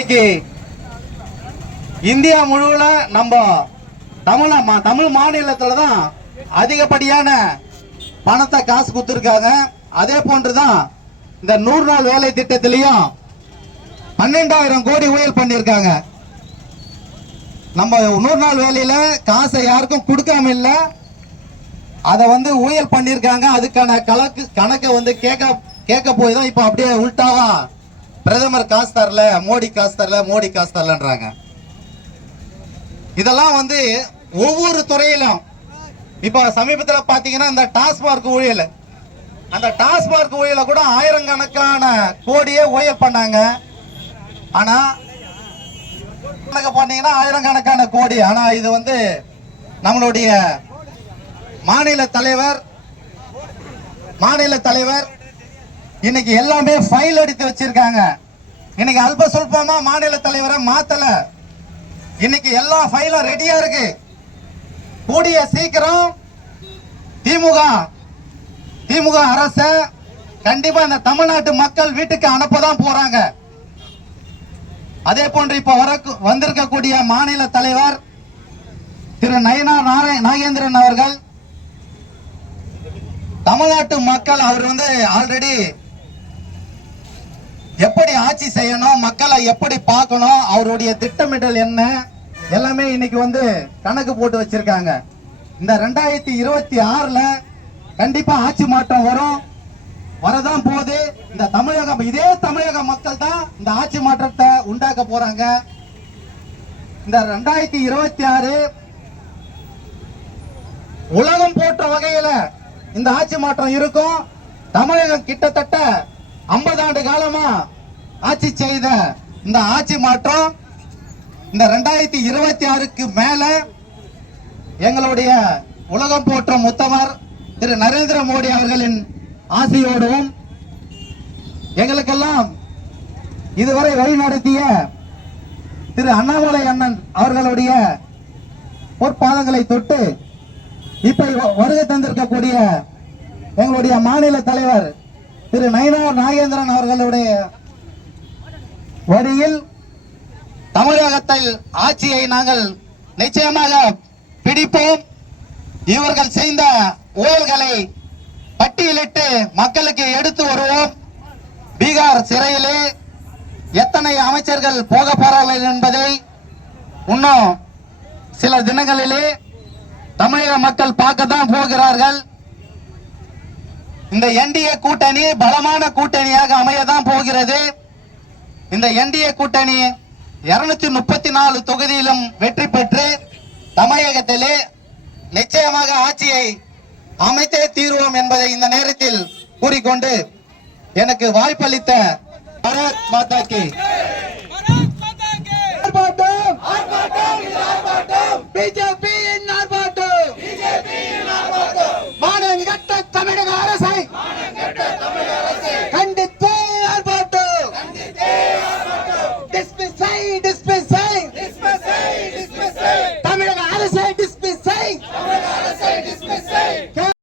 இன்னைக்கு இந்தியா முழுவதுல நம்ம தமிழ் மாநிலத்துல தான் அதிகப்படியான பணத்தை காசு கொடுத்திருக்காங்க. அதே போன்றுதான் இந்த 100 நாள் வேலை திட்டத்திலையும் 12,000 கோடி ஊழல் பண்ணிருக்காங்க. நம்ம 100 நாள் வேலையில காசை யாருக்கும் கொடுக்காம இல்ல, அதை ஊழல் பண்ணிருக்காங்க. அதுக்கான கணக்கை கேட்க போய் தான் இப்ப அப்படியே உள்டாவா பிரதமர் காசு தரல, மோடி காசு தரல, மோடி காசு தரலன்றாங்க. இதெல்லாம் ஒவ்வொரு துறையிலும் இப்ப சமீபத்தில் பாத்தீங்கன்னா இந்த டாஸ்மார்க் ஊழியல், அந்த டாஸ்மார்க் ஊழியல கூட ஆயிரக்கணக்கான கோடியே ஊழல் பண்ணாங்க. ஆனா பாத்தீங்கன்னா ஆயிரக்கணக்கான கோடி. ஆனா இது நம்மளுடைய மாநில தலைவர் இன்னைக்கு எல்லாமே ஃபைல் எடுத்து வச்சிருக்காங்க. இன்னைக்கு அல்ப சொல்பமா மாநில தலைவரை மாத்தல. இன்னைக்கு எல்லா ஃபைலும் ரெடியா இருக்கு. கூடிய சீக்கிரம் திமுக அரசு கண்டிப்பா இந்த தமிழ்நாட்டு மக்கள் வீட்டுக்கு அனுப்பதான் போறாங்க. அதே போன்று இப்ப வந்திருக்கக்கூடிய மாநில தலைவர் திரு நயினார் நாகேந்திரன் அவர்கள் தமிழ்நாட்டு மக்கள் அவர் ஆல்ரெடி எப்படி ஆட்சி செய்யணும், மக்களை எப்படி பார்க்கணும், அவருடைய திட்டமிடல் என்ன எல்லாமே இன்னைக்கு கணக்கு போட்டு வச்சிருக்காங்க. இந்த 2026ல கண்டிப்பா ஆட்சி மாற்றம் வரதான் போது. இந்த இதே தமிழக மக்கள் தான் இந்த ஆட்சி மாற்றத்தை உண்டாக்க போறாங்க. இந்த 2026 உலகம் போற்ற வகையில இந்த ஆட்சி மாற்றம் இருக்கும். தமிழகம் கிட்டத்தட்ட 50 ஆண்டு காலமா ஆட்சி செய்த இந்த ஆட்சி மாற்றம் இந்த 2026க்கு மேல எங்களுடைய உலகம் போற்றும் உத்தமர் திரு நரேந்திர மோடி அவர்களின் ஆசையோடும் எங்களுக்கெல்லாம் இதுவரை வழிநடத்திய திரு அண்ணாமலை அண்ணன் அவர்களுடைய பொற்பாதங்களை தொட்டு இப்ப வருகை தந்திருக்கக்கூடிய எங்களுடைய மாநில தலைவர் திரு நயினார் நாகேந்திரன் அவர்களுடைய வழியில் தமிழகத்தில் ஆட்சியை நாங்கள் நிச்சயமாக பிடிப்போம். இவர்கள் செய்த ஊழல்களை பட்டியலிட்டு மக்களுக்கு எடுத்து வருவோம். பீகார் சிறையிலே எத்தனை அமைச்சர்கள் போக போறார்கள் என்பதை இன்னும் சில தினங்களிலே தமிழக மக்கள் பார்க்கத்தான் போகிறார்கள். இந்த என்டிஏ கூட்டணி பலமான கூட்டணியாக அமையதான் போகிறது. இந்த என்டிஏ கூட்டணி 234 தொகுதியிலும் வெற்றி பெற்று தமிழகத்திலே நிச்சயமாக ஆட்சியை அமைத்தே தீர்வோம் என்பதை இந்த நேரத்தில் கூறிக்கொண்டு எனக்கு வாய்ப்பளித்த பாரத் மாதா கி பிஜேபி